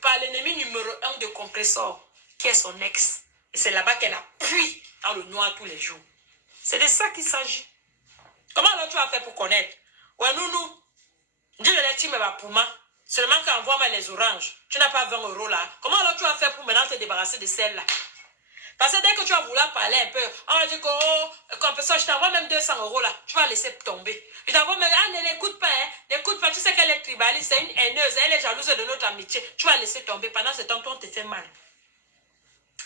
par l'ennemi numéro 1 de compresseur, qui est son ex. Et c'est là-bas qu'elle appuie dans le noir tous les jours. C'est de ça qu'il s'agit. Comment alors tu vas faire pour connaître? Ouais, nous. Dieu de l'estime va pour moi. Seulement qu'envoie-moi les oranges. Tu n'as pas 20 € là. Comment alors tu vas faire pour maintenant te débarrasser de celle-là? Parce que dès que tu vas vouloir parler un peu, on va dire que, oh, comme ça, je t'envoie même 200 € là. Tu vas laisser tomber. Je t'envoie même, ah, ne l'écoute pas, hein. N'écoute pas, tu sais qu'elle est tribaliste, c'est une haineuse, elle est jalouse de notre amitié. Tu vas laisser tomber. Pendant ce temps, on te fait mal.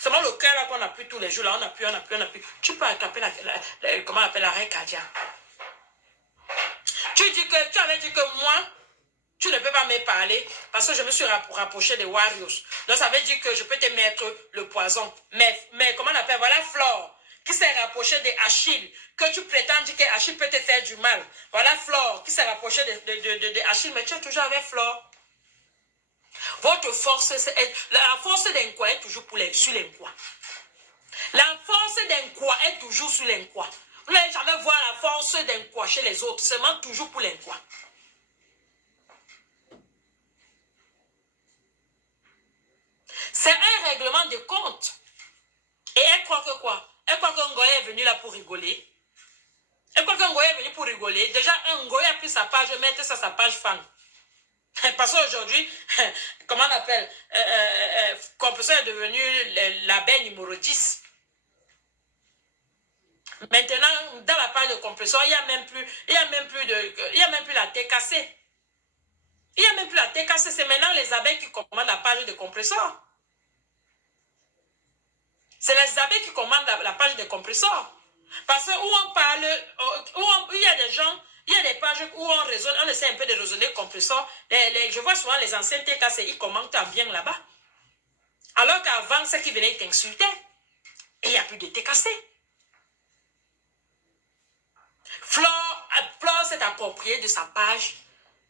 Seulement le cœur là qu'on appuie tous les jours, là, on appuie. Tu peux attraper comment on appelle l'arrêt cardiaque. Tu avais dit que moi, tu ne peux pas me parler parce que je me suis rapproché des Warriors. Donc ça veut dire que je peux te mettre le poison. Mais comment on appelle? Voilà Flore qui s'est rapproché d'Achille. Que tu prétends dire qu'Achille peut te faire du mal. Voilà Flore qui s'est rapproché d'Achille. Mais tu es toujours avec Flore. Votre force, la force d'un quoi est toujours sur l'inquois. La force d'un quoi est toujours sur l'inquois. Vous n'allez jamais voir la force d'un quoi chez les autres. Seulement toujours pour l'inquois. C'est un règlement de compte. Et elle croit que quoi? Elle croit qu'un Ngoya est venu là pour rigoler. Elle croit qu'un Ngoya est venu pour rigoler. Déjà, un Ngoya a pris sa page, mettre ça sa page fan. Parce qu'aujourd'hui, comment on appelle? Compresseur est devenu l'abeille numéro 10. Maintenant, dans la page de compresseur, il n'y a même plus la TKC. Il n'y a même plus la TKC. C'est maintenant les abeilles qui commandent la page de compresseur. C'est les abeilles qui commandent la page de compresseur. Parce que où on parle, il y a des gens, il y a des pages où on raisonne, on essaie un peu de raisonner compresseur. Je vois souvent les anciens TKC, ils commentent bien là-bas. Alors qu'avant, ceux qui venaient t'insulter. Et il n'y a plus de TKC. Flore s'est appropriée de sa page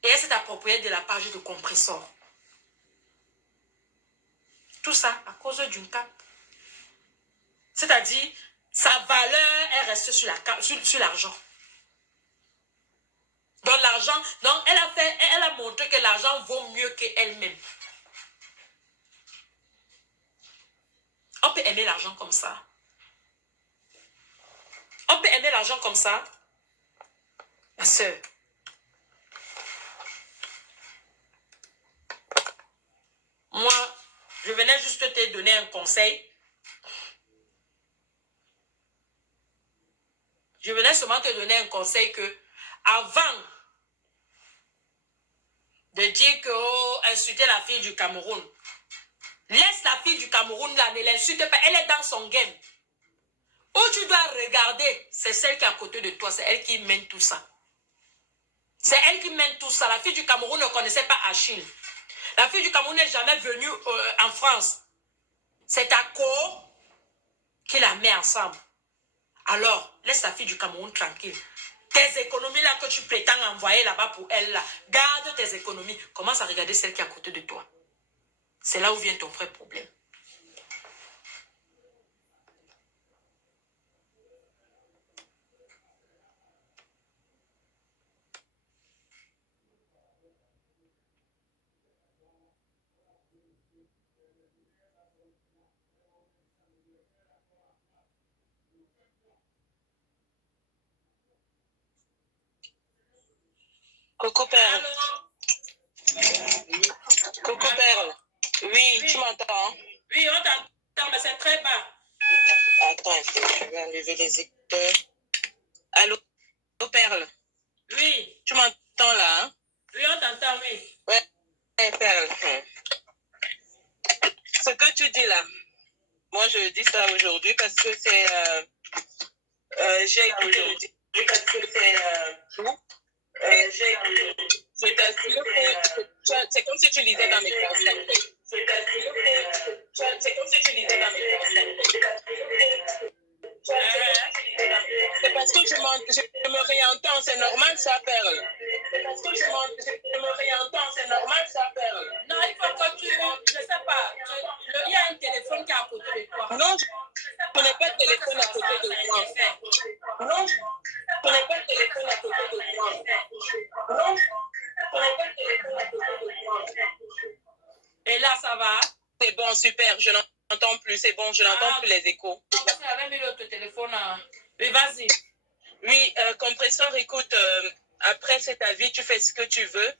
et elle s'est appropriée de la page de compresseur. Tout ça à cause d'une cape. C'est-à-dire, sa valeur est restée sur l'argent. Donc l'argent, elle a montré que l'argent vaut mieux qu'elle-même. On peut aimer l'argent comme ça. On peut aimer l'argent comme ça. Ma soeur. Moi, je venais juste te donner un conseil. Je venais seulement te donner un conseil que avant de dire que insulter la fille du Cameroun, laisse la fille du Cameroun là, ne l'insulte pas, elle est dans son game. Où tu dois regarder, c'est celle qui est à côté de toi, c'est elle qui mène tout ça. C'est elle qui mène tout ça. La fille du Cameroun ne connaissait pas Achille. La fille du Cameroun n'est jamais venue en France. C'est ta co qui la met ensemble. Alors, laisse la fille du Cameroun tranquille. Tes économies là que tu prétends envoyer là-bas pour elle là, garde tes économies. Commence à regarder celle qui est à côté de toi. C'est là où vient ton vrai problème. Coco Perle. Coco Perle. Oui, tu m'entends? Oui, on t'entend, mais c'est très bas. Attends, je vais enlever les écouteurs. Allô, Perle? Oui. Tu m'entends là? Hein? Oui, on t'entend, oui. Ouais, Perle. Ce que tu dis là, moi je dis ça aujourd'hui parce que c'est... j'ai écouté le dire parce que c'est... je t'assure que c'est comme si tu lisais dans mes pensées. C'est comme si tu lisais dans mes pensées. C'est parce que je me réentends, c'est normal ça, Perle. C'est parce que je me réentends, c'est normal ça, Perle. Non, il faut que tu... Je sais pas. Il y a un téléphone qui est à côté de toi. Non, je n'ai pas de téléphone à côté de moi. Non, je n'ai pas de téléphone à côté de moi. Non, je n'ai pas de téléphone à côté de moi. ça va? C'est bon, super. Je n'entends plus. C'est bon, je n'entends plus les échos. Parce que j'avais mis l'autre téléphone. Oui, vas-y. Oui, compresseur, écoute, après cet avis, tu fais ce que tu veux.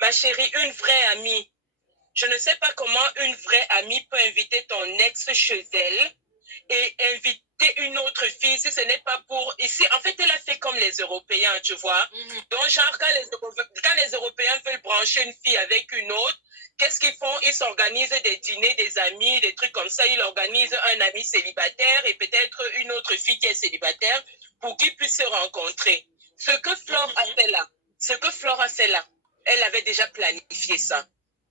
Ma chérie, une vraie amie. Je ne sais pas comment une vraie amie peut inviter ton ex chez elle et inviter une autre fille si ce n'est pas pour... Ici, en fait, elle a fait comme les Européens, tu vois. Donc, genre, quand les Européens veulent brancher une fille avec une autre, qu'est-ce qu'ils font? Ils s'organisent des dîners, des amis, des trucs comme ça. Ils organisent un ami célibataire et peut-être une autre fille qui est célibataire pour qu'ils puissent se rencontrer. Ce que Flore a fait là, elle avait déjà planifié ça.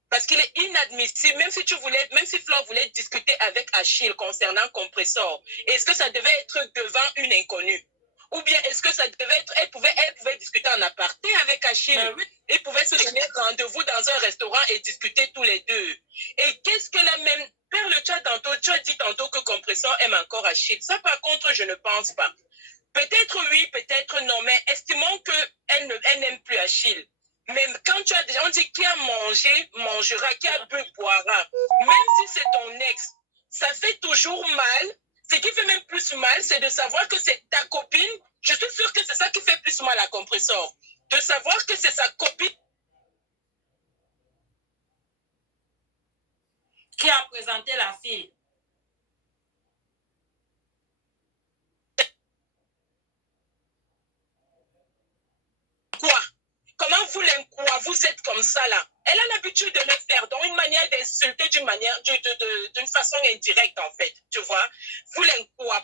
Parce qu'il est inadmissible, même si Flore voulait discuter avec Achille concernant Compressor, est-ce que ça devait être devant une inconnue? Ou bien est-ce que ça devait être, elle pouvait discuter en aparté avec Achille. Oui. Ils pouvaient se donner rendez-vous dans un restaurant et discuter tous les deux. Et qu'est-ce que la même... Perle, tu as dit tantôt que Compressor aime encore Achille. Ça, par contre, je ne pense pas. Peut-être oui, peut-être non, mais estimons qu'elle n'aime plus Achille. Mais quand tu as déjà, on dit qui a mangé, mangera, qui a bu, boira. Même si c'est ton ex, ça fait toujours mal. Ce qui fait même plus mal, c'est de savoir que c'est ta copine. Je suis sûre que c'est ça qui fait plus mal à Compressor. De savoir que c'est sa copine qui a présenté la fille. Quoi? Comment vous êtes comme ça là? Elle a l'habitude de le faire, donc une manière d'insulter d'une façon indirecte en fait, tu vois. Vous l'aimez quoi?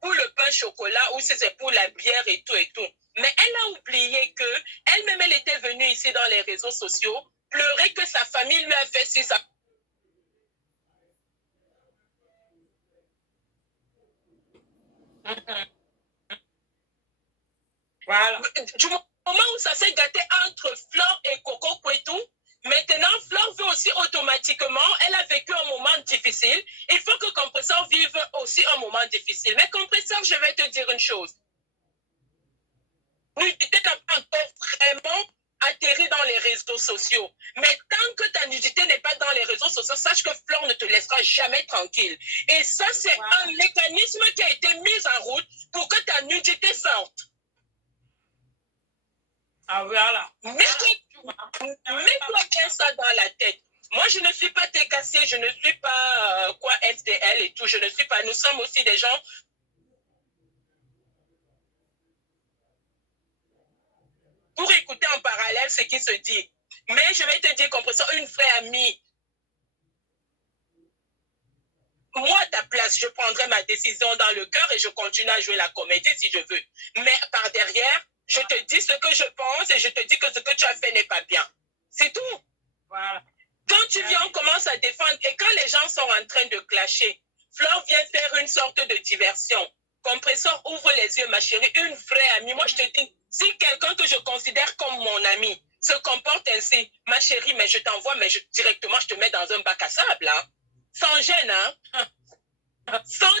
Pour le pain chocolat ou si c'est pour la bière et tout et tout. Mais elle a oublié que elle-même elle était venue ici dans les réseaux sociaux pleurer que sa famille lui a fait si ça. Voilà. Du moment où ça s'est gâté entre Flore et Coco Kwetu, maintenant Flore veut aussi automatiquement, elle a vécu un moment difficile, il faut que Compressor vive aussi un moment difficile. Mais Compressor, je vais te dire une chose. Nudité n'a pas encore vraiment atterri dans les réseaux sociaux. Mais tant que ta nudité n'est pas dans les réseaux sociaux, sache que Flore ne te laissera jamais tranquille. Et ça, c'est un mécanisme qui a été mis en route pour que ta nudité sorte. Ah voilà. Mets-toi bien ça dans la tête. Moi, je ne suis pas TKC, je ne suis pas SDL et tout. Je ne suis pas. Nous sommes aussi des gens. Pour écouter en parallèle ce qui se dit. Mais je vais te dire, Compressor, une vraie amie. Moi, à ta place, je prendrai ma décision dans le cœur et je continue à jouer la comédie si je veux. Mais par derrière, je te dis ce que je pense et je te dis que ce que tu as fait n'est pas bien. C'est tout. Voilà. Quand tu viens, on commence à défendre. Et quand les gens sont en train de clasher, Flore vient faire une sorte de diversion. Compressor, ouvre les yeux, ma chérie. Une vraie amie. Moi, je te dis, si quelqu'un que je considère comme mon ami se comporte ainsi, ma chérie, mais je t'envoie, mais directement, je te mets dans un bac à sable. Hein. Sans gêne, hein. Sans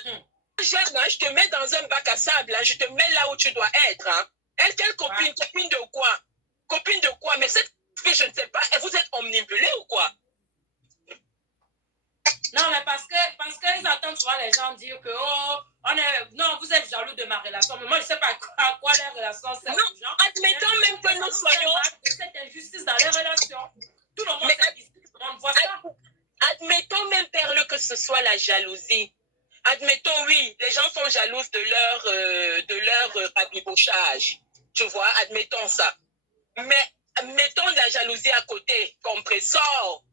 gêne, hein. Je te mets dans un bac à sable. Hein. Je te mets là où tu dois être. Hein. Elle, quelle copine? Copine de quoi? Copine de quoi? Mais cette fille, je ne sais pas, vous êtes omnibulée ou quoi? Non, mais parce qu'ils attendent souvent les gens dire que non, vous êtes jaloux de ma relation. Mais moi, je ne sais pas à quoi les relations servent aux gens. Admettons même que nous soyons. Cette injustice dans les relations. Tout le monde sait ici, tout le monde voit ça. Admettons même, Perle, que ce soit la jalousie. Admettons, oui, les gens sont jalouses de leur rabibochage. Tu vois, admettons ça. Mais mettons la jalousie à côté. Compressor,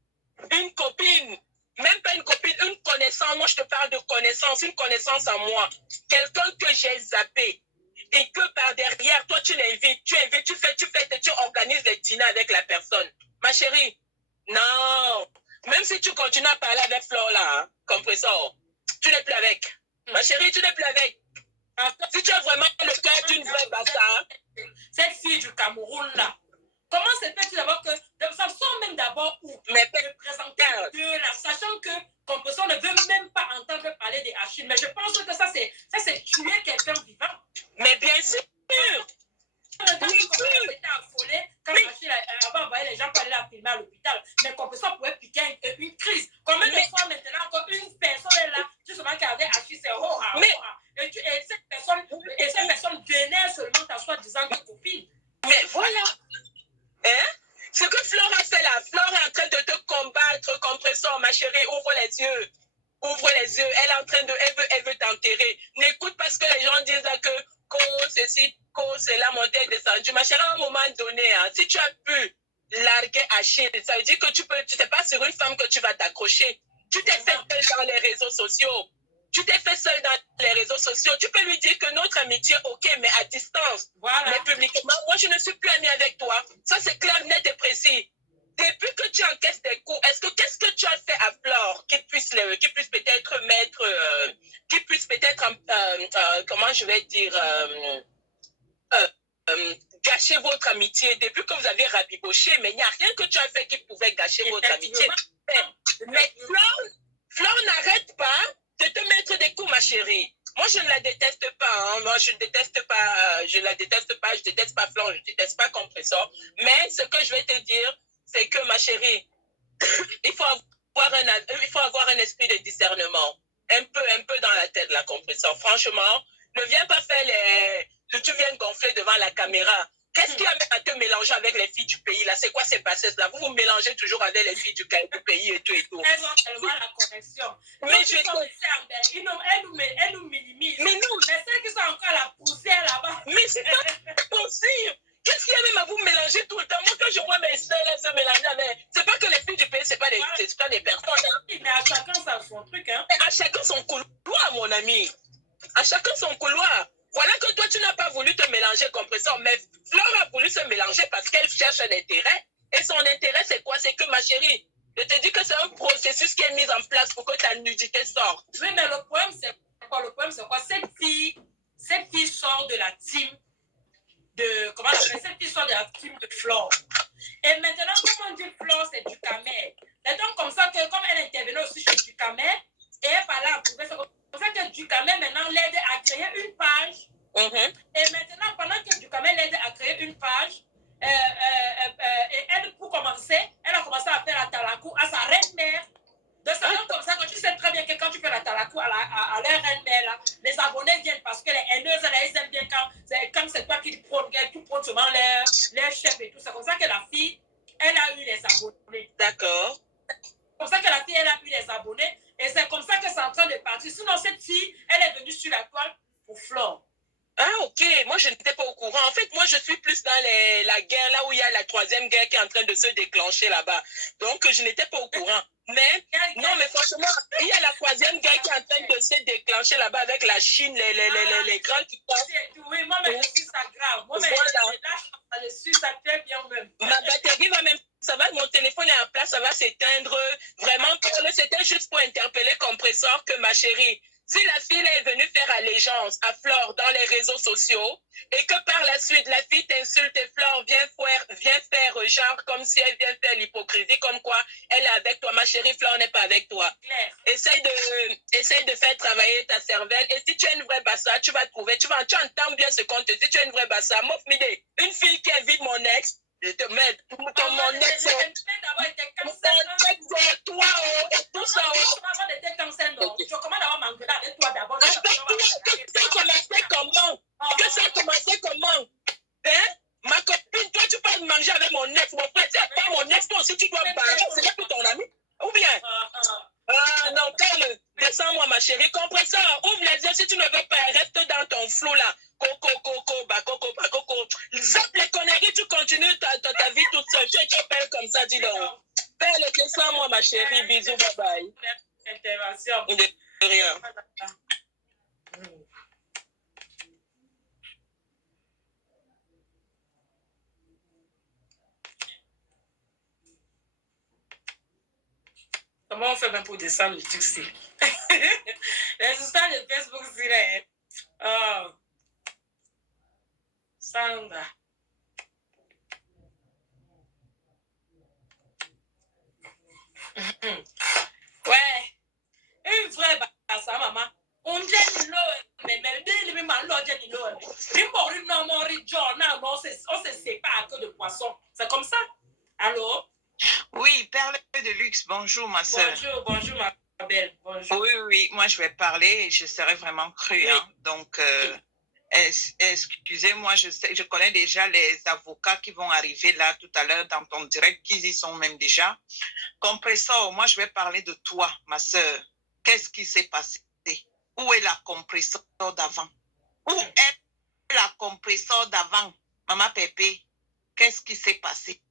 une copine, même pas une copine, une connaissance. Moi, je te parle de connaissance, une connaissance en moi. Quelqu'un que j'ai zappé. Et que par derrière, toi, tu l'invites, tu organises les dîners avec la personne. Ma chérie, non. Même si tu continues à parler avec Flore là, hein, Compressor, tu n'es plus avec. Ma chérie, tu n'es plus avec. Si tu as vraiment le cœur d'une vraie bâtard. Cette fille du Cameroun là, comment se fait-il d'abord que, ça sort même d'abord où mais de présenter deux là, sachant que Compressor ne veut même pas entendre parler des Achille. Mais je pense que ça c'est tuer quelqu'un vivant. Mais bien sûr. Bien sûr. Était affolé quand Achille avait envoyé les gens pour aller la filmer à l'hôpital. Mais Compressor pouvait piquer devient une crise. Combien de fois maintenant, quand une personne est là, justement qui avait acheté ses horas, et cette personne vénère seulement ta soi-disant copine. Mais voilà. Hein? Ce que Flore a fait là, Flore est en train de te combattre contre ça, ma chérie, ouvre les yeux. Ouvre les yeux, elle est en train de, elle veut t'enterrer. N'écoute pas ce que les gens disent là, que ceci, cela, monté et descendu. Ma chérie, à un moment donné, hein, si tu as pu larguer Achille, ça veut dire que tu n'es pas sur une femme que tu vas t'accrocher. Tu t'es fait seul dans les réseaux sociaux. Tu t'es fait seul dans les réseaux sociaux. Tu peux lui dire que notre amitié, ok, mais à distance. Voilà. Mais publiquement, moi, je ne suis plus amie avec toi. Ça, c'est clair, net et précis. Depuis que tu encaisses des coups, qu'est-ce que tu as fait à Flore qui puisse peut-être mettre, qui puisse peut-être, comment je vais dire, gâcher votre amitié depuis que vous avez rabiboché, mais il n'y a rien que tu as fait qui pouvait gâcher votre amitié. Mais Flore n'arrête pas de te mettre des coups, ma chérie. Moi, je ne la déteste pas. Hein. Moi, je ne déteste pas. Je la déteste pas. Je déteste pas Flore. Je déteste pas Compressor. Mais ce que je vais te dire, c'est que, ma chérie, il faut avoir un esprit de discernement. Un peu dans la tête, la Compressor. Franchement, ne viens pas faire tu viens gonfler devant la caméra. Qu'est-ce qui a à te mélanger avec les filles du pays là? C'est quoi ces bassesses là? Vous vous mélangez toujours avec les filles du pays et tout et tout. Elles ont tellement la connexion. Mais elles nous minimisent. Mais non. Mais celles qui sont encore à la poussière là-bas. Mais c'est pas possible. Qu'est-ce qu'il y a même à vous mélanger tout le temps? Moi, quand je vois mes soeurs se mélanger avec. C'est pas que les filles du pays, c'est pas des personnes. Hein. Mais à chacun son truc. Hein. À chacun son couloir, mon ami. À chacun son couloir. Voilà que toi, tu n'as pas voulu te mélanger Compressor, mais Flore a voulu se mélanger parce qu'elle cherche un intérêt. Et son intérêt, c'est quoi? C'est que, ma chérie, je te dis que c'est un processus qui est mis en place pour que ta nudité sorte. Oui, mais le problème, c'est quoi? Cette fille sort de la team de... Comment on appelle? Cette fille sort de la team de Flore. Et maintenant, comme on dit Flore, c'est du camel. C'est donc comme ça que, comme elle intervenait aussi chez du camel, et elle parlait en privé, c'est pour ça que Ducamel maintenant l'aide à créer une page. Et maintenant, pendant que Ducamel l'aide à créer une page, et elle, pour commencer, elle a commencé à faire la talakou à sa reine-mère. Donc, c'est donc comme ça que tu sais très bien que quand tu fais la talakou à leur reine-mère, les abonnés viennent parce que les haineuses, ils aiment bien quand c'est toi qui prônes seulement leur chef et tout. C'est comme ça que la fille, elle a eu les abonnés. D'accord. C'est comme ça que la fille, elle a eu les abonnés. Et c'est comme ça que c'est en train de partir. Sinon, cette fille, elle est venue sur la toile pour Flore. Ah, ok. Moi, je n'étais pas au courant. En fait, moi, je suis plus dans la guerre, là où il y a la troisième guerre qui est en train de se déclencher là-bas. Donc, je n'étais pas au courant. Mais, non, mais franchement, il y a la troisième guerre qui est en train de se déclencher là-bas avec la Chine, les grands qui passent. Oui, moi, mais je suis ça grave. Moi, mais je suis ça très bien même. Ma batterie va même... Ça va, mon téléphone est en place, ça va s'éteindre. Vraiment, c'était juste pour interpeller Compressor que, ma chérie, si la fille est venue faire allégeance à Flore dans les réseaux sociaux et que par la suite, la fille t'insulte et Flore vient faire genre comme si elle vient faire l'hypocrisie, comme quoi elle est avec toi. Ma chérie, Flore n'est pas avec toi. Essaye de faire travailler ta cervelle. Et si tu es une vraie bassa, tu vas trouver, tu entends bien ce qu'on te dit. Si tu es une vraie bassa, mof m'idée, une fille qui invite mon ex, je te mets mon ex c'est toi et tout ça. Je commande d'avoir m'engueuler avec toi d'abord. Que ça a commencé comment? Hein? Ma copine, toi tu peux manger avec mon ex, mon frère, c'est pas mon ex, toi aussi tu dois barrer, c'est pas plus ton ami. Ou bien? Ah non, calme, descends-moi ma chérie, Compressor, ouvre les yeux si tu ne veux pas, reste dans ton flou là. Coco, zappe les conneries, tu continues ta vie toute seule, tu t'appelles comme ça, dis donc. Père, descends-moi ma chérie, bisous, bye bye. Intervention. De rien. Comment on fait même pour descendre le truc ici? Les histoires de Facebook, c'est là. Oh. Sandra. Ouais. Une vraie basse, maman. On dit l'eau, mais le même l'eau, dit l'eau. On se sépare que de poisson. C'est comme ça. Allô? Oui, perle de lutte. Lux, bonjour ma soeur. Bonjour ma belle. Bonjour. Oui, moi je vais parler et je serai vraiment crue. Oui. Hein. Donc, excusez-moi, je connais déjà les avocats qui vont arriver là tout à l'heure dans ton direct, qui y sont même déjà. Compressor, moi je vais parler de toi, ma soeur. Qu'est-ce qui s'est passé? Où est la compressor d'avant? Où est la compressor d'avant? Maman Pépé, qu'est-ce qui s'est passé?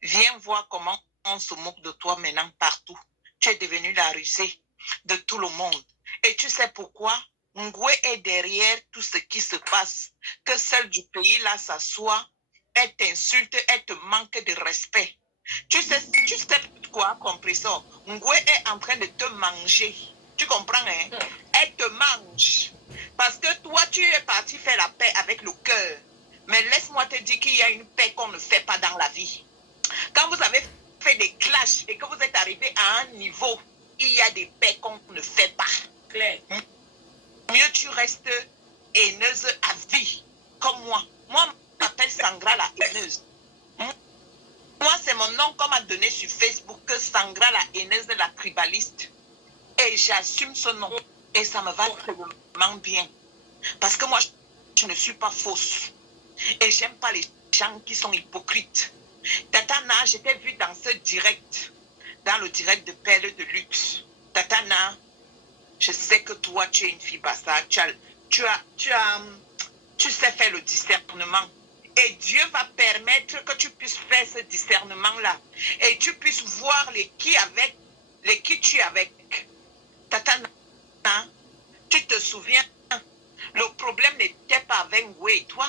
Viens voir comment on se moque de toi maintenant partout. Tu es devenue la rusée de tout le monde. Et tu sais pourquoi? Ngwe est derrière tout ce qui se passe. Que celle du pays là s'assoit, elle t'insulte, elle te manque de respect. Tu sais quoi, compressor? Ngwe est en train de te manger. Tu comprends, hein? Elle te mange. Parce que toi, tu es parti faire la paix avec le cœur. Mais laisse-moi te dire qu'il y a une paix qu'on ne fait pas dans la vie. Quand vous avez fait des clashs et que vous êtes arrivé à un niveau, il y a des paix qu'on ne fait pas. Claire. Mieux tu restes haineuse à vie, comme moi. Moi, on m'appelle Sangra la haineuse. Moi, c'est mon nom qu'on m'a donné sur Facebook, Sangra la haineuse, la tribaliste. Et j'assume ce nom. Et ça me va vraiment bien. Parce que moi, je ne suis pas fausse. Et j'aime pas les gens qui sont hypocrites. Tatana, je t'ai vu dans ce direct, dans le direct de Perle de Luxe. Tatana, je sais que toi, tu es une fille bassa. Tu sais faire le discernement. Et Dieu va permettre que tu puisses faire ce discernement-là. Et tu puisses voir les qui tu es avec. Tatana, tu te souviens, le problème n'était pas avec Ngwe et toi.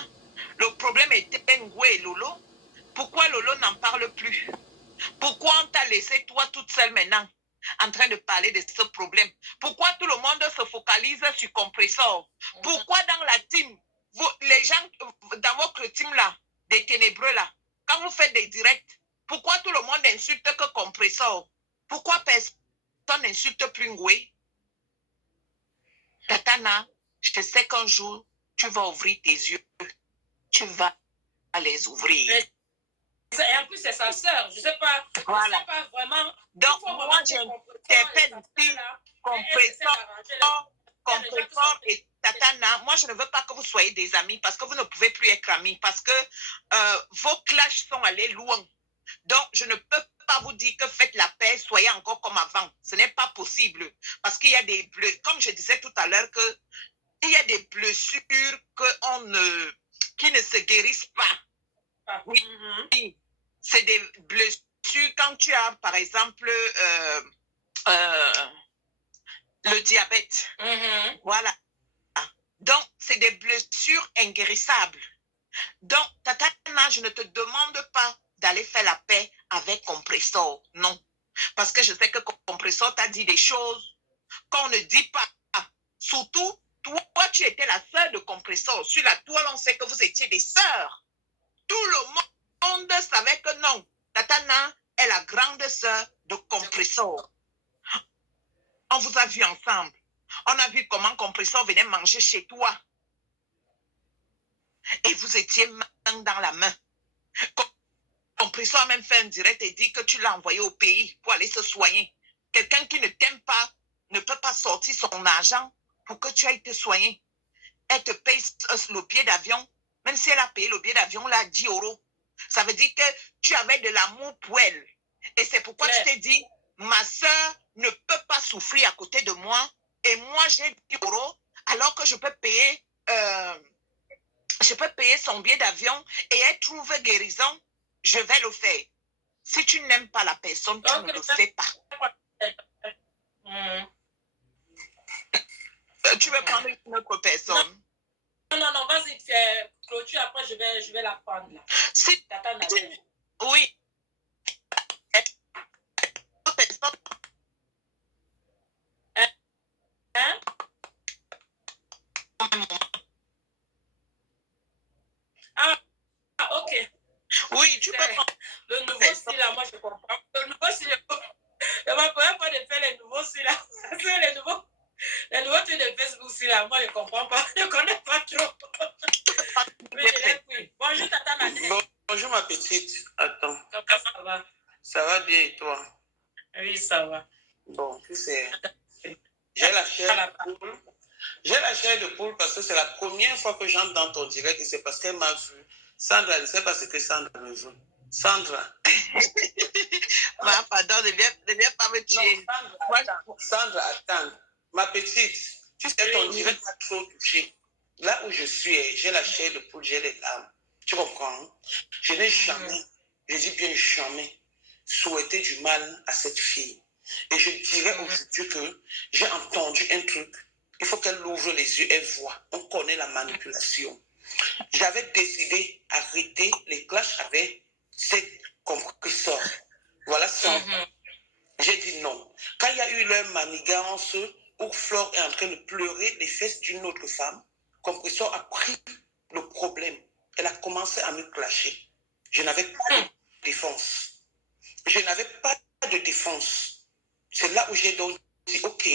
Le problème était Ngwe et Lolo. Pourquoi Lolo n'en parle plus? Pourquoi on t'a laissé toi toute seule maintenant en train de parler de ce problème? Pourquoi tout le monde se focalise sur Compressor? Pourquoi dans la team, les gens dans votre team là, des ténébreux là, quand vous faites des directs, pourquoi tout le monde insulte que Compressor? Pourquoi personne n'insulte plus Ngwe? Tatana, je sais qu'un jour, tu vas ouvrir tes yeux. Tu vas les ouvrir. Et en plus, c'est sa sœur. Je ne sais pas, voilà. Je sais pas vraiment. Donc, moi, je t'appelle ici Compressor et Tatana. Moi, je ne veux pas que vous soyez des amis parce que vous ne pouvez plus être amis parce que vos clashs sont allés loin. Donc, je ne peux pas vous dire que faites la paix, soyez encore comme avant. Ce n'est pas possible parce qu'il y a des bleus. Comme je disais tout à l'heure, il y a des blessures qui ne se guérissent pas. Oui. C'est des blessures quand tu as, par exemple, le diabète. Voilà. Donc, c'est des blessures inguérissables. Donc, Tatana, je ne te demande pas d'aller faire la paix avec Compressor. Non. Parce que je sais que Compressor t'a dit des choses qu'on ne dit pas. Surtout, toi, tu étais la sœur de Compressor. Sur la toile, on sait que vous étiez des sœurs. Tout le monde savait que non. Tatana est la grande sœur de Compressor. On vous a vu ensemble. On a vu comment Compressor venait manger chez toi. Et vous étiez main dans la main. Compressor a même fait un direct et dit que tu l'as envoyé au pays pour aller se soigner. Quelqu'un qui ne t'aime pas ne peut pas sortir son argent pour que tu ailles te soigner. Elle te paye le billet d'avion. Même si elle a payé le billet d'avion, là, 10 €. Ça veut dire que tu avais de l'amour pour elle. Et c'est pourquoi tu t'es dit, ma soeur ne peut pas souffrir à côté de moi. Et moi, j'ai 10 € alors que je peux payer son billet d'avion et elle trouve guérison. Je vais le faire. Si tu n'aimes pas la personne, tu ne le fais pas. Tu veux prendre une autre personne? Non, vas-y, clôture, après je vais la prendre là. Si, oui. Hein? Ah, ok. Oui, tu peux prendre. Le nouveau style là, moi je comprends. Le nouveau style, je ne m'appelle pas de faire les nouveaux styles là. Les nouveaux trucs de Facebook style là, moi je ne comprends pas. Je ne connais pas trop. Mais je l'ai pris. Bonjour Tata Nadine. Bonjour ma petite. Attends. Ça va? Ça va bien et toi? Oui, ça va. Bon, tu sais, j'ai la chair de poule. J'ai la chair de poule parce que c'est la première fois que j'entre dans ton direct et c'est parce qu'elle m'a vu. Sandra, ne sait pas ce que Sandra me veut. Sandra. Pardon, ne viens pas me tuer. Non, Sandra, attends. Ma petite, tu sais, ton direct m'a trop touché. Là où je suis, j'ai la chair de poule, j'ai les larmes. Tu comprends? Je n'ai jamais, je dis bien jamais, souhaité du mal à cette fille. Et je dirais aujourd'hui que j'ai entendu un truc. Il faut qu'elle ouvre les yeux et voit. On connaît la manipulation. J'avais décidé d'arrêter les clashs avec cette compresseur. Voilà ça. J'ai dit non. Quand il y a eu leur manigance où Flore est en train de pleurer les fesses d'une autre femme, compresseur a pris le problème. Elle a commencé à me clasher. Je n'avais pas de défense. Je n'avais pas de défense. C'est là où j'ai donc dit, ok,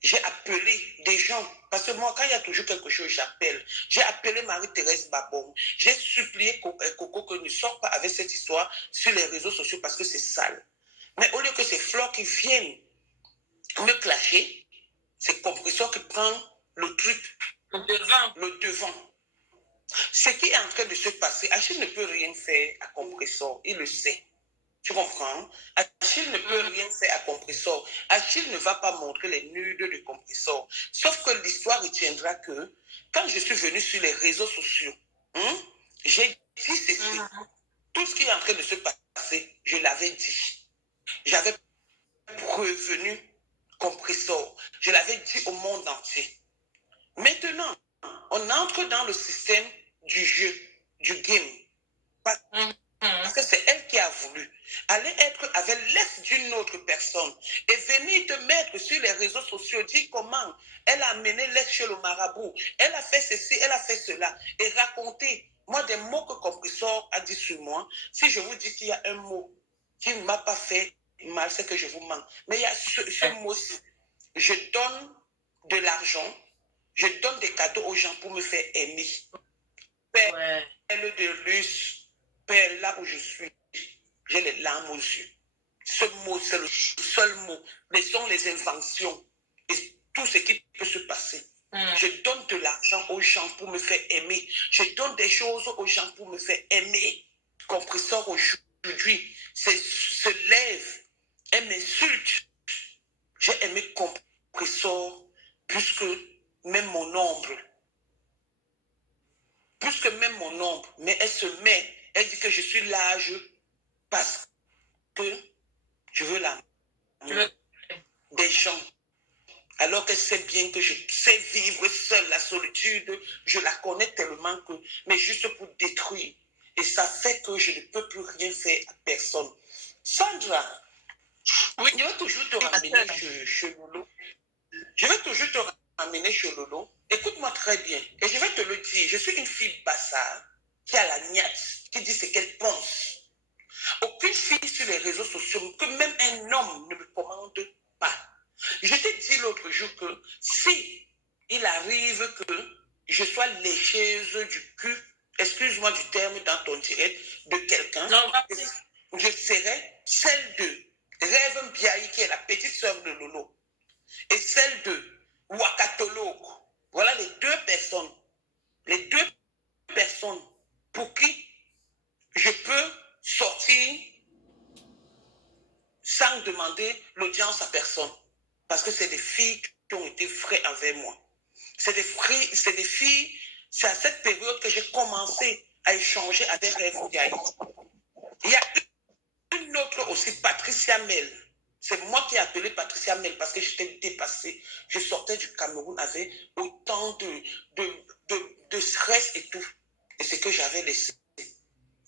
j'ai appelé des gens. Parce que moi, quand il y a toujours quelque chose, j'appelle. J'ai appelé Marie-Thérèse Babon. J'ai supplié Coco que ne sorte pas avec cette histoire sur les réseaux sociaux parce que c'est sale. Mais au lieu que c'est Flore qui vienne me clasher, c'est Compresseur qui prend le truc, le devant. Ce qui est en train de se passer, Achille ne peut rien faire à Compresseur, il le sait. Tu comprends? Achille ne peut rien faire à Compresseur. Achille ne va pas montrer les nudes de Compresseur. Sauf que l'histoire retiendra que quand je suis venu sur les réseaux sociaux, j'ai dit ceci. Tout ce qui est en train de se passer, je l'avais dit. J'avais prévenu Compresseur. Je l'avais dit au monde entier. Maintenant, on entre dans le système du jeu, du game. Parce que c'est elle qui a voulu aller être avec l'aide d'une autre personne et venir te mettre sur les réseaux sociaux, dire comment elle a amené l'aide chez le marabout, elle a fait ceci, elle a fait cela, et raconter, moi, des mots que Compresseur a dit sur moi. Si je vous dis qu'il y a un mot qui ne m'a pas fait mal, c'est que je vous mens. Mais il y a ce mot-ci. Je donne de l'argent, je donne des cadeaux aux gens pour me faire aimer. Perle de luxe, perle là où je suis, j'ai les larmes aux yeux. Ce mot, c'est le seul mot. Mais ce sont les inventions et tout ce qui peut se passer. Je donne de l'argent aux gens pour me faire aimer. Je donne des choses aux gens pour me faire aimer. Compresseur aujourd'hui se lève et m'insulte. J'ai aimé Compresseur plus que même mon ombre. Plus que même mon ombre. Mais elle se met, elle dit que je suis l'âge parce que je veux l'amour des gens. Alors qu'elle sait bien que je sais vivre seule la solitude, je la connais tellement que, mais juste pour détruire. Et ça fait que je ne peux plus rien faire à personne. Sandra, oui, je vais toujours te ramener chez Lolo. Je vais toujours te ramener chez Lolo. Écoute-moi très bien. Et je vais te le dire, je suis une fille bassarde qui a la niaque, qui dit ce qu'elle pense. Aucune fille sur les réseaux sociaux, que même un homme ne me commande pas. Je t'ai dit l'autre jour que si il arrive que je sois lécheuse du cul, excuse-moi du terme dans ton direct, de quelqu'un, je serai celle de Rêve Mbiaye, qui est la petite sœur de Lolo, et celle de Wakatoloko. Voilà les deux personnes pour qui je peux sortir sans demander l'audience à personne. Parce que c'est des filles qui ont été vraies avec moi. C'est des filles, c'est à cette période que j'ai commencé à échanger avec Rêve Ndiaye. Il y a une autre aussi, Patricia Mel. C'est moi qui ai appelé Patricia Mel parce que j'étais dépassée. Je sortais du Cameroun avec autant de stress et tout. Et c'est que j'avais laissé.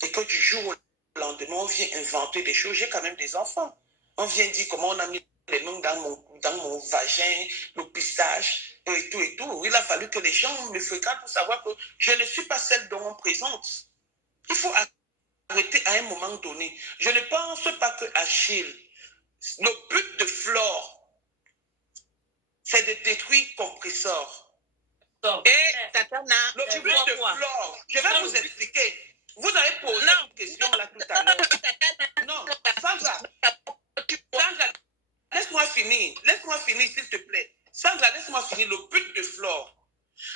Et que du jour au lendemain, on vient inventer des choses. J'ai quand même des enfants. On vient dire comment on a mis les mains dans mon vagin, le pistage, et tout et tout. Il a fallu que les gens me fréquentent pour savoir que je ne suis pas celle dont on présente. Il faut arrêter à un moment donné. Je ne pense pas que Achille, le but de Flore, c'est de détruire Compresseur. Et Tatana, le but de Flore, je vais vous expliquer. Vous avez posé une question là tout à l'heure. Non, Sandra, finir. Laisse-moi finir, s'il te plaît. Sandra, laisse-moi finir le but de Flore.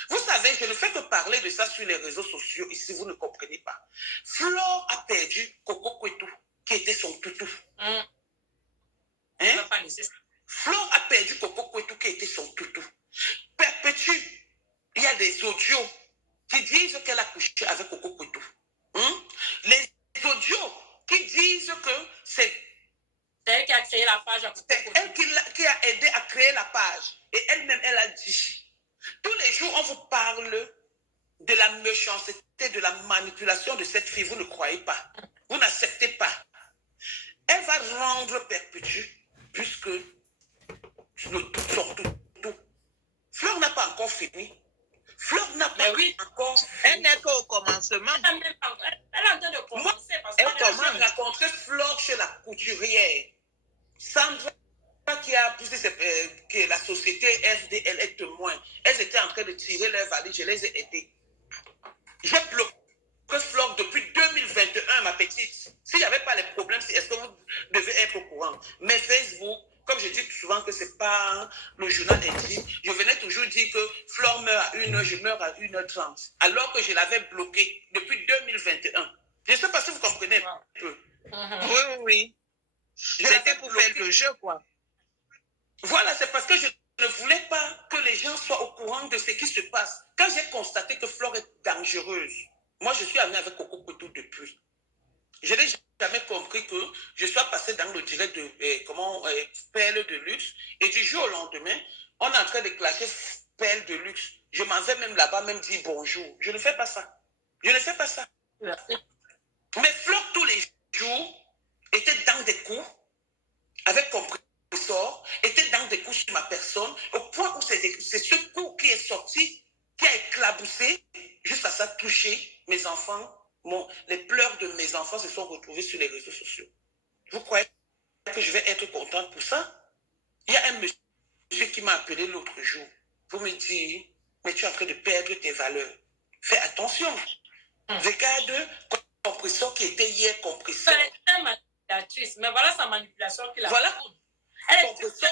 Vous savez, je ne fais que parler de ça sur les réseaux sociaux, ici, vous ne comprenez pas. Flore a perdu Coco Kwetu, qui était son toutou. Hein? Flore a perdu Coco Kwetu, qui était son toutou. Perpétue, il y a des audios qui disent qu'elle a couché avec Coco Kwetu. Les audios qui disent que c'est elle qui a créé la page. C'est elle qui a aidé à créer la page. Et elle-même, elle a dit, tous les jours, on vous parle de la méchanceté, de la manipulation de cette fille. Vous ne croyez pas. Vous n'acceptez pas. Elle va rendre perpétue, puisque le tout sort tout. Flore n'a pas encore fini. Flore n'a pas encore fini. Elle n'est qu'au commencement. Elle est en train de commencer. Parce j'ai rencontré Flore chez la couturière. Sandra, qui a poussé que la société FDL est témoin. Elles étaient en train de tirer leurs valises. Je les ai aidées. J'ai bloqué Flore depuis 2021, ma petite. S'il n'y avait pas les problèmes, est-ce que vous devez être au courant? Mais Facebook, comme je dis souvent que ce n'est pas le journal intime, je venais toujours dire que Flore meurt à 1h, je meurs à 1h30. Alors que je l'avais bloqué depuis 2021. Je ne sais pas si vous comprenez un peu. Oui. C'était pour faire le jeu, quoi. Voilà, c'est parce que je ne voulais pas que les gens soient au courant de ce qui se passe. Quand j'ai constaté que Flore est dangereuse, moi je suis amie avec Coco Kwetu depuis. Je n'ai jamais compris que je sois passé dans le direct de Perle de luxe et du jour au lendemain, on est en train de clasher Perle de luxe. Je m'en vais même là-bas, même dire bonjour. Je ne fais pas ça. Je ne fais pas ça. Mais Flore, tous les jours, était dans des coups avec compresseur, était dans des coups sur ma personne, au point où c'est ce coup qui est sorti, qui a éclaboussé, juste à ça touché mes enfants. Les pleurs de mes enfants se sont retrouvés sur les réseaux sociaux. Vous croyez que je vais être contente pour ça? Il y a un monsieur qui m'a appelé l'autre jour pour me dire, mais tu es en train de perdre tes valeurs. Fais attention. Regarde compresseur qui était hier compresseur. Mais voilà sa manipulation qu'il a. Voilà. Elle compresseur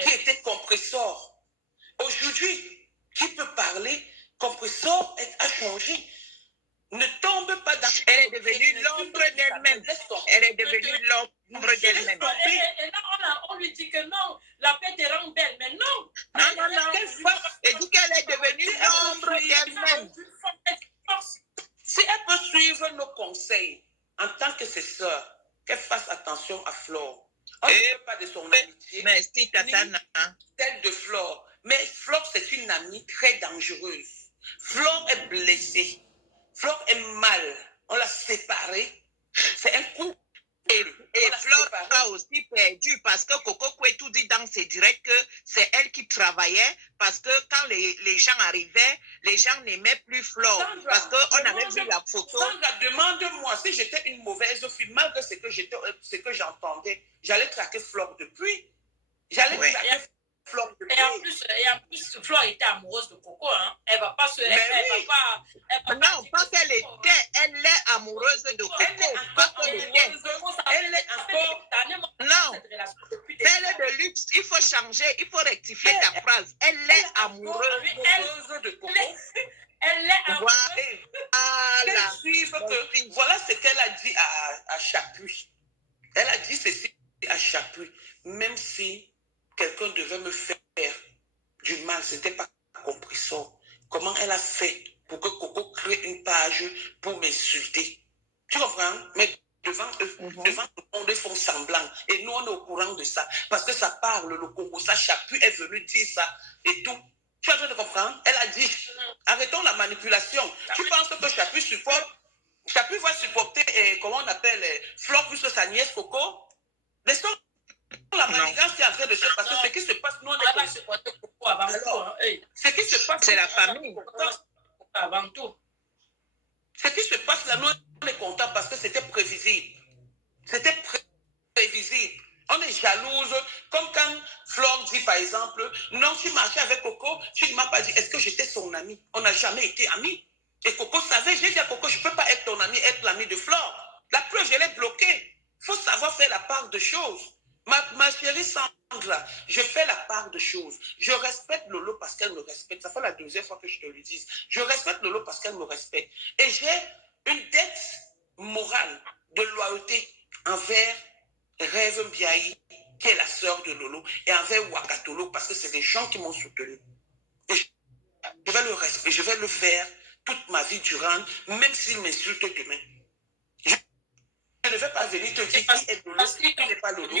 qui était compresseur. Aujourd'hui, qui peut parler? Compresseur a changé. Ne tombe pas dans... Elle est devenue l'ombre d'elle-même. Elle est devenue l'ombre d'elle-même. Et là, on lui dit que non, la paix te rend belle. Mais non. Non. Elle dit qu'elle est devenue l'ombre d'elle-même. Si elle peut suivre nos conseils en tant que ses sœurs, qu'elle fasse attention à Flore. On ne veut pas de son amitié. Merci, Tatana. Celle de Flore. Mais Flore, c'est une amie très dangereuse. Flore est blessée. Flore est mal. On l'a séparée. C'est un coup. Et Flore a aussi perdu parce que Coco Kwetu dit dans ses directs que c'est elle qui travaillait parce que quand les gens arrivaient, les gens n'aimaient plus Flore. Sandra, parce qu'on avait vu la photo. Sandra, demande-moi si j'étais une mauvaise fille, malgré ce que j'entendais, j'allais traquer Flore depuis. J'allais traquer Flore depuis. Et en plus, Flore était amoureuse de Coco. Hein. Elle va pas se... Non, pas qu'elle était, elle est amoureuse de Coco. Elle est encore... Non, Perle de luxe, il faut changer, il faut rectifier ta phrase. Elle est amoureuse de Coco. Elle est amoureuse. Voilà ce qu'elle a dit à Chapuis. Elle a dit ceci à Chapuis. Même si quelqu'un devait me faire du mal, ce n'était pas compris ça. Comment elle a fait pour que Coco crée une page pour m'insulter? Tu comprends? Mais devant eux, devant tout le monde, ils font semblant. Et nous, on est au courant de ça. Parce que ça parle, le Congo, ça, Chapuis est venu dire ça et tout. Tu es en train de comprendre? Elle a dit, arrêtons la manipulation. Tu penses que Chapuis supporte? Chapuis va supporter, comment on appelle, Flore plus que sa nièce Coco? Laissons la manigance qui est en train de se passer. Ce qui se passe, nous, on est va supporter Coco avant tout. Ce qui se passe, c'est la famille. Avant tout. Ce qui se passe là, nous, on est content parce que c'était prévisible. C'était prévisible. On est jalouse, comme quand Flore dit par exemple, non, tu marchais avec Coco, tu ne m'as pas dit, est-ce que j'étais son ami? On n'a jamais été amis. Et Coco savait, j'ai dit à Coco, je ne peux pas être ton ami, être l'ami de Flore. La preuve, je l'ai bloqué. Il faut savoir faire la part de choses. Ma chérie Sandra, chose. Je respecte Lolo parce qu'elle me respecte. Ça fait la deuxième fois que je te le dis. Je respecte Lolo parce qu'elle me respecte. Et j'ai une dette morale de loyauté envers Rêve Mbiaye, qui est la sœur de Lolo, et envers Wakatolo, parce que c'est des gens qui m'ont soutenu. Et je vais le respecter, je vais le faire toute ma vie durant, même s'il m'insulte demain. Je ne vais pas venir te dire qui est Lolo, qui n'est pas Lolo.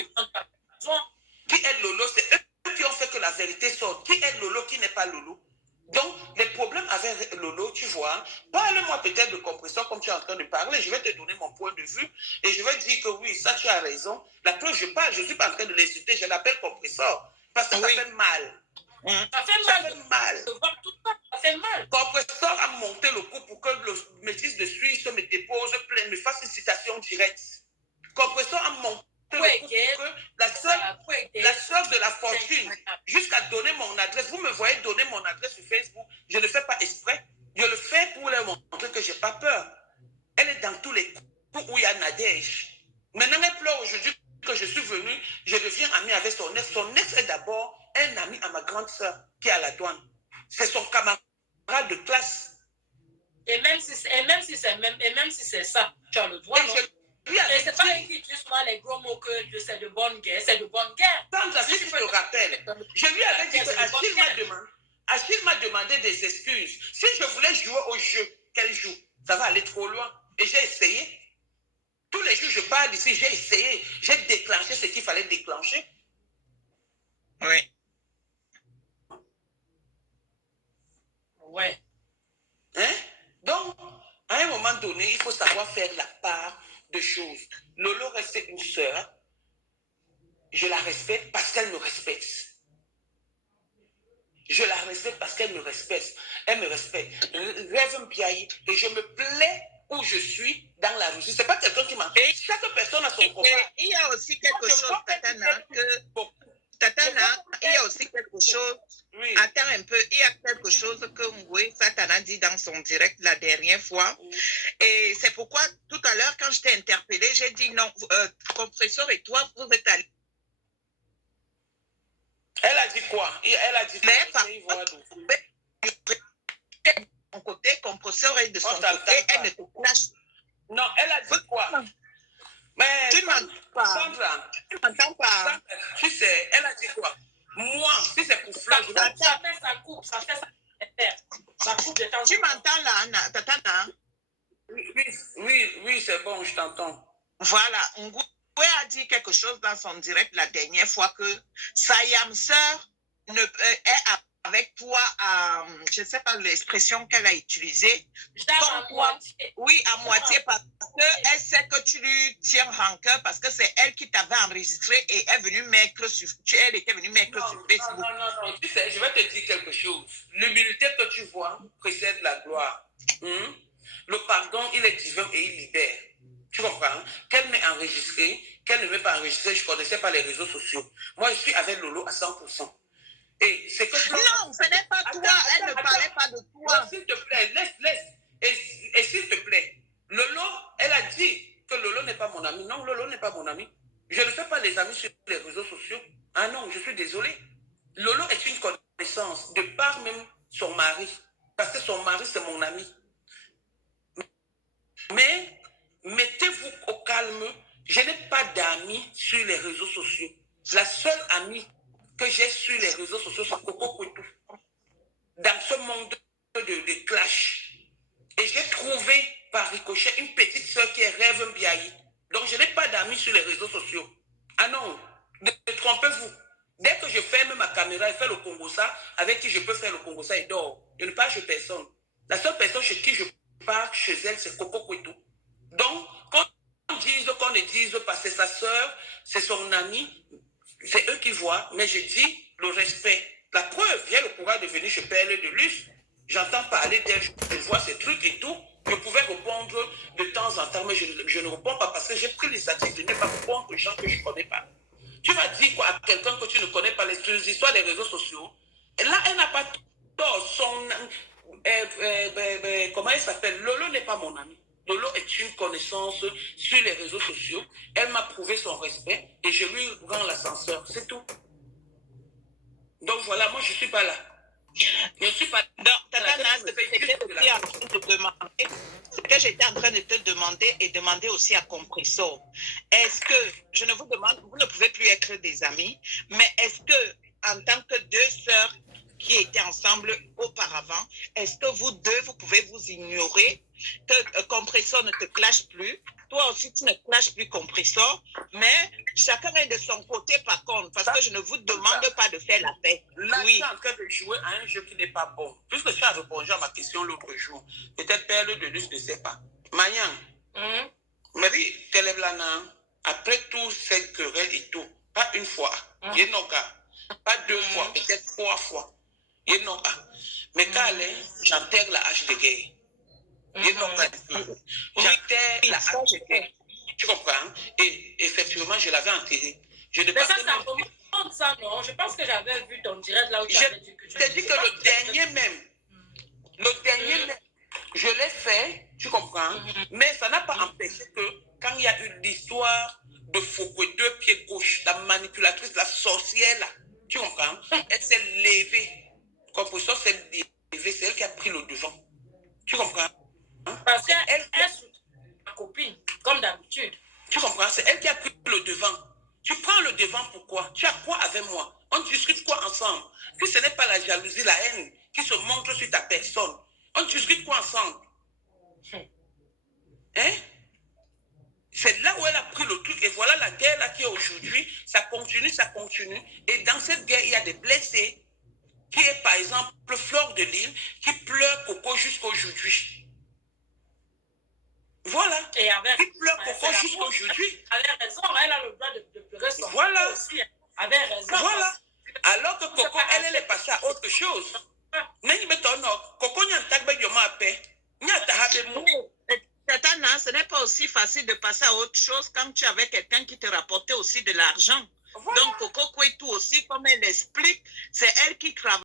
Qui est Lolo, c'est eux qui ont fait que la vérité sorte. Qui est Lolo, qui n'est pas Lolo. Donc, les problèmes avec Lolo, tu vois, parle-moi peut-être de compresseur comme tu es en train de parler. Je vais te donner mon point de vue et je vais dire que oui, ça tu as raison. La preuve, je parle, je ne suis pas en train de l'insulter, je l'appelle compresseur parce que oui. Ça fait mal. Ça fait Ça mal. fait mal. Ça fait mal. Compresseur a monté le coup pour que le métis de Suisse me dépose plein, me fasse une citation directe. Compresseur a monté le coup pour que la sœur de la fortune, jusqu'à donner mon adresse. Vous me voyez donner mon adresse sur Facebook. Je ne le fais pas exprès. Je le fais pour leur montrer que je n'ai pas peur. Elle est dans tous les coups où il y a Nadège. Maintenant, elle pleure aujourd'hui que je suis venu. Je deviens ami avec son ex. Son ex est d'abord un ami à ma grande sœur qui est à la douane. C'est son camarade de classe. Et même si c'est ça, tu as le droit. Et c'est pas écrit justement les gros mots que c'est de bonne guerre, c'est de bonne guerre. Sandra, si tu te rappelles, je lui avais dit que Achille m'a demandé des excuses. Si je voulais jouer au jeu qu'elle joue, ça va aller trop loin. Et j'ai essayé. Tous les jours, je parle ici, j'ai essayé. J'ai déclenché ce qu'il fallait déclencher. Oui. Ouais. Hein? Donc, à un moment donné, il faut savoir faire la part de choses. Lolo reste une sœur. Je la respecte parce qu'elle me respecte. Je la respecte parce qu'elle me respecte. Elle me respecte. Rêve Mbiaye et je me plais où je suis dans la rue. C'est pas quelqu'un qui m'a... Chaque personne a son combat. Il y a aussi quelque chose, Tatana, Tatana, il y a aussi quelque chose. Oui. Attends un peu, il y a quelque chose que Moué Satana dit dans son direct la dernière fois. Oui. Et c'est pourquoi tout à l'heure, quand je t'ai interpellé, j'ai dit non, Compresseur et toi, vous êtes allés. Elle a dit quoi? Elle a dit quoi? Mais par son côté, Compresseur est de son côté, elle ne te clash. Non, elle a dit quoi? Mais tu m'entends pas. Sandra, tu m'entends pas. Sandra, tu sais, elle a dit quoi? Moi, si c'est pour Flash, ça fait sa coupe, ça fait sa coupe de temps. Tu m'entends là, Anna, Tatana? Oui, c'est bon, je t'entends. Voilà, Ngoué a dit quelque chose dans son direct la dernière fois que sa yam sœur est avec toi à, je ne sais pas l'expression qu'elle a utilisée. À moitié. Oui, à moitié, parce qu'elle sait que tu lui tiens rancœur, parce que c'est elle qui t'avait enregistré et est venue mettre sur, elle était venue mettre sur Facebook. Non, tu sais, je vais te dire quelque chose. L'humilité que tu vois précède la gloire. Le pardon, il est divin et il libère. Tu comprends? Qu'elle m'ait enregistré, qu'elle ne m'ait pas enregistré, je ne connaissais pas les réseaux sociaux. Moi, je suis avec Lolo à 100%. Et c'est que non, ce n'est pas toi, elle ne parlait pas de toi. S'il te plaît, laisse. Et s'il te plaît, Lolo, elle a dit que Lolo n'est pas mon ami. Non, Lolo n'est pas mon ami. Je ne fais pas les amis sur les réseaux sociaux. Ah non, je suis désolé. Lolo est une connaissance, de par même son mari. Parce que son mari, c'est mon ami. Mais mettez-vous au calme. Je n'ai pas d'amis sur les réseaux sociaux. La seule amie que j'ai sur les réseaux sociaux, c'est Coco Kouetou. Dans ce monde de clash. Et j'ai trouvé par ricochet une petite soeur qui est Rêve Mbiaye. Donc je n'ai pas d'amis sur les réseaux sociaux. Ah non, ne trompez-vous. Dès que je ferme ma caméra et fais le Congossa, avec qui je peux faire le Congossa et dors. Je ne parle chez personne. La seule personne chez qui je parle chez elle, c'est Coco Kouetou. Donc, qu'on ne dise pas c'est sa soeur, c'est son ami, c'est eux qui voient, mais je dis le respect. La preuve, j'ai le courage de venir chez PL de Luce. J'entends parler d'elle, je vois ces trucs et tout. Je pouvais répondre de temps en temps, mais je ne réponds pas parce que j'ai pris l'initiative de ne pas répondre aux gens que je ne connais pas. Tu vas dire quoi à quelqu'un que tu ne connais pas, les histoires des réseaux sociaux? Et là, elle n'a pas tort. Comment elle s'appelle? Lolo n'est pas mon ami. Lolo est une connaissance sur les réseaux sociaux. Elle m'a prouvé son respect et je lui rends l'ascenseur. C'est tout. Donc voilà, moi je ne suis pas là. Je ne suis pas là. Donc, Tata Nas, ce que j'étais en train de te demander et demander aussi à Compressor, est-ce que, je ne vous demande, vous ne pouvez plus être des amis, mais est-ce que, en tant que deux sœurs qui étaient ensemble auparavant, est-ce que vous deux, vous pouvez vous ignorer, que Compressor ne te clash plus, toi aussi tu ne clashes plus Compressor, mais chacun est de son côté par contre, parce que je ne vous demande pas de faire la paix. Là, Oui. tu es en train de jouer à un jeu qui n'est pas bon. Puisque tu as répondu à ma question l'autre jour, peut-être Perle de Luce ne sait pas. Mayan, Marie, t'élèves là, après tout cette querelle et tout, pas une fois, pas deux fois, peut-être 3 fois. Mais quand elle est, j'enterre la hache de guerre. J'enterre la hache de guerre. Tu comprends? Et effectivement, je l'avais enterrée. Mais ça, ça remonte ça, non? Je pense que j'avais vu ton direct là où tu avais dit que tu... Je t'ai dit que le dernier même, je l'ai fait, tu comprends? Mais ça n'a pas empêché que quand il y a eu l'histoire de Foucault, 2 pieds gauche, la manipulatrice, la sorcière là, tu comprends? Elle s'est levée. Compressor s'est levée, c'est elle qui a pris le devant. Tu comprends? Parce qu'elle soutient ma copine, comme d'habitude. Tu comprends? C'est elle qui a pris le devant. Tu prends le devant pourquoi? Tu as quoi avec moi? On discute quoi ensemble? Si ce n'est pas la jalousie, la haine qui se montre sur ta personne, on discute quoi ensemble? Hein? C'est là où elle a pris le truc. Et voilà la guerre là qui est aujourd'hui. Ça continue, ça continue. Et dans cette guerre, il y a des blessés. Qui est par exemple Fleur de Lille, qui pleure Coco jusqu'à aujourd'hui. Voilà. Et avec, qui pleure Coco jusqu'à aujourd'hui. Elle avait raison, elle a le droit de pleurer son voilà. aussi. Elle avait raison. Voilà. Alors que Coco, elle est passée à autre chose. Coco, Tata Nas, ce n'est pas aussi facile de passer à autre chose quand tu avais quelqu'un qui te rapportait aussi de l'argent. Voilà. Donc, Coco Kwetu aussi, comme elle explique, c'est elle qui travaille.